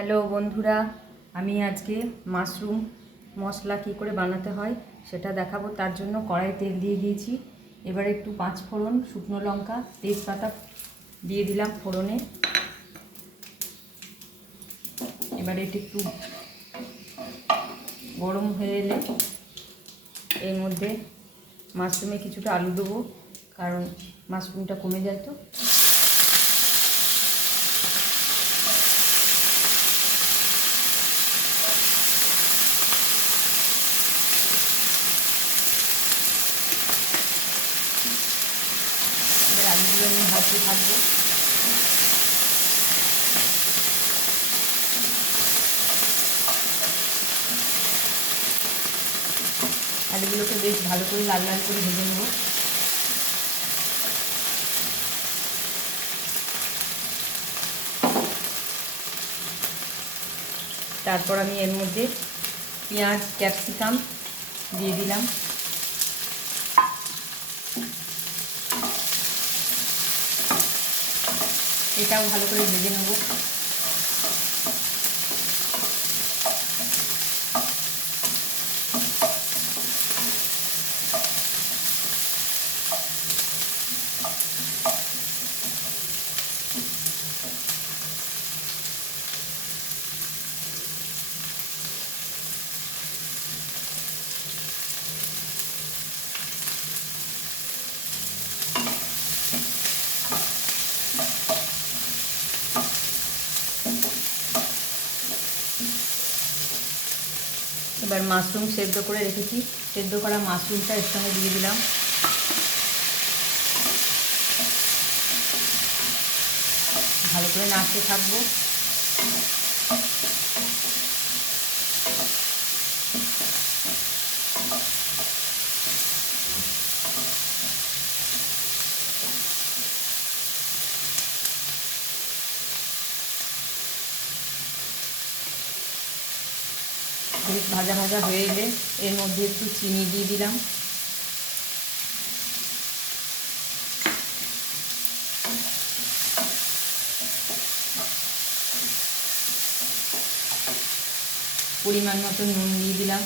Hello বন্ধুরা, আমি আজকে মাশরুম মশলা কী করে বানাতে হয় সেটা দেখাবো। তার জন্য কড়াই তেল দিয়ে দিয়েছি। এবারে একটু 5 ফোড়ন, শুকনো লঙ্কা, তেজপাতা দিয়ে দিলাম ফোড়নে। এবারে এটা একটু গরম হয়ে এলে এর মধ্যে মাশরুমে কিছুটা আলু দেবো, কারণ মাশরুমটা কমে যায় তো। এবার আলুগুলো আমি ভাজতে থাকবো। আলুগুলোকে বেশ ভালো করে লাল লাল করে ভেজে নেব। তারপর আমি এর মধ্যে পেঁয়াজ, ক্যাপসিকাম দিয়ে দিলাম। এটাও ভালো করে ভেজে নেব। এবার মাশরুম সেদ্ধ করে রেখেছি, সেদ্ধ করা মাশরুমটা এর সঙ্গে দিয়ে দিলাম। ভালো করে নাড়তে থাকবো। বেশ ভাজা ভাজা হয়ে এলে এর মধ্যে একটু চিনি দিয়ে দিলাম। পরিমাণ মতো নুন দিয়ে দিলাম।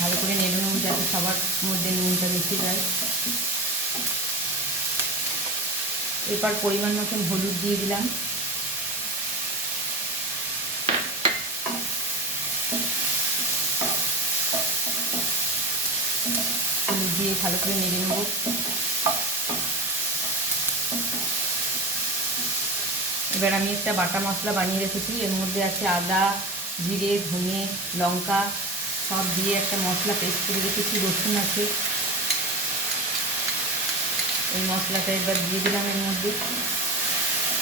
ভালো করে নেড়ে নেব যাতে সবার মধ্যে নুনটা মিশে যায়। এরপর পরিমাণ মতন হলুদ দিয়ে দিলাম। হলুদ দিয়ে ভালো করে নেড়ে নেব। এবার আমি একটা বাটা মশলা বানিয়ে রেখেছি, এর মধ্যে আছে আদা, জিরে, ধনে, লঙ্কা সব দিয়ে একটা মশলা পেস্ট করে রেখেছি, রসুন আছে। এই মশলাটা এবার দিয়ে দিলাম এর মধ্যে।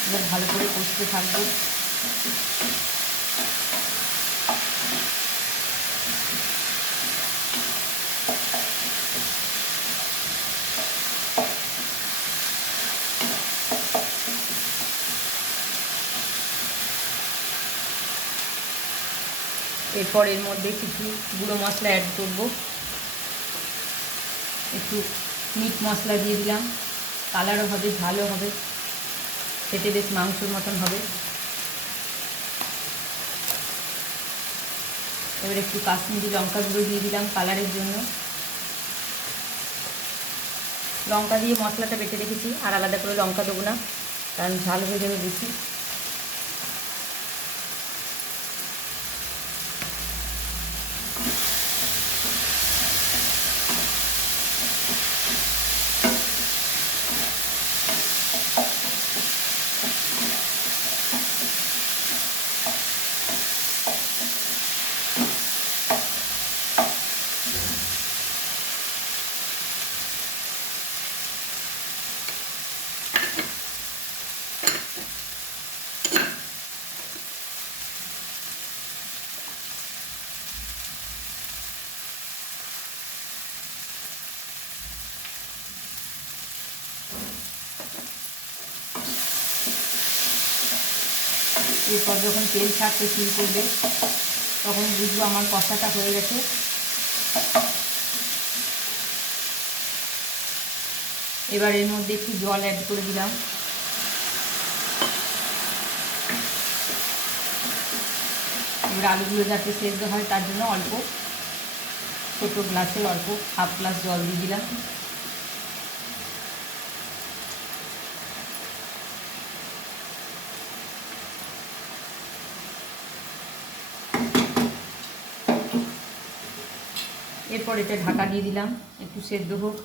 এবার ভালো করে কষতে থাকবো। এরপর এর মধ্যে কিছু গুঁড়ো মশলা অ্যাড করব। একটু মিট মশলা দিয়ে দিলাম, কালারও হবে, ভালো হবে, খেতে বেশ মাংসর মতন হবে। এবার একটু কাশ্মীরি লঙ্কা গুঁড়ো দিয়ে দিলাম কালারের জন্য। লঙ্কা দিয়ে মশলাটা বেটে রেখেছি, আর আলাদা করে লঙ্কা দেবো না, কারণ ঝাল হয়ে যাবে বেশি। এরপর যখন তেল ছাড়তে শুরু করবে তখন বুঝবো আমার কষাটা হয়ে গেছে। এবার এর মধ্যে একটু জল অ্যাড করে দিলাম। এবার আলুগুলো যাতে সেদ্ধ হয় তার জন্য অল্প ছোটো গ্লাসের অল্প হাফ গ্লাস জল দিয়ে দিলাম। এরপর এটা ঢাকা দিয়ে দিলাম একটু সেদ্ধ হোক।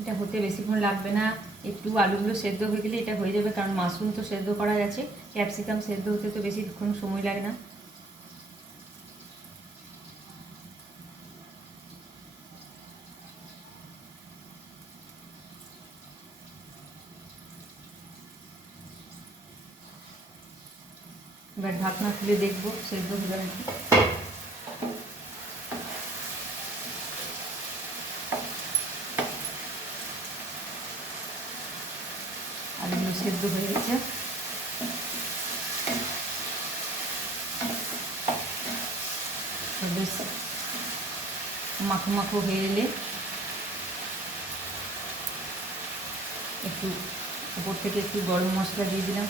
এটা হতে বেশিক্ষণ লাগবে না, একটু আলুগুলো সেদ্ধ হয়ে গেলে এটা হয়ে যাবে, কারণ মাশরুম তো সেদ্ধ করা গেছে, ক্যাপসিকাম সেদ্ধ হতে তো বেশিক্ষণ সময় লাগে না। এবার ঢাকনা খুলে দেখবো সেদ্ধ হয়ে নাকি। আলুগুলো সেদ্ধ হয়ে গেছে। বেশ মাখো মাখো হয়ে এলে একটু উপর থেকে একটু গরম মশলা দিয়ে দিলাম।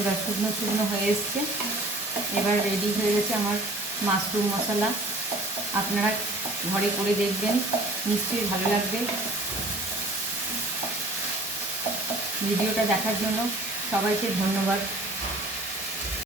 এবার শুকনো শুকনো হয়ে এসছে। এবার রেডি হয়ে গেছে আমার মাশরুম মশলা। আপনারা ঘরে করে দেখবেন, নিশ্চয়ই ভালো লাগবে। ভিডিওটা দেখার জন্য সবাইকে ধন্যবাদ।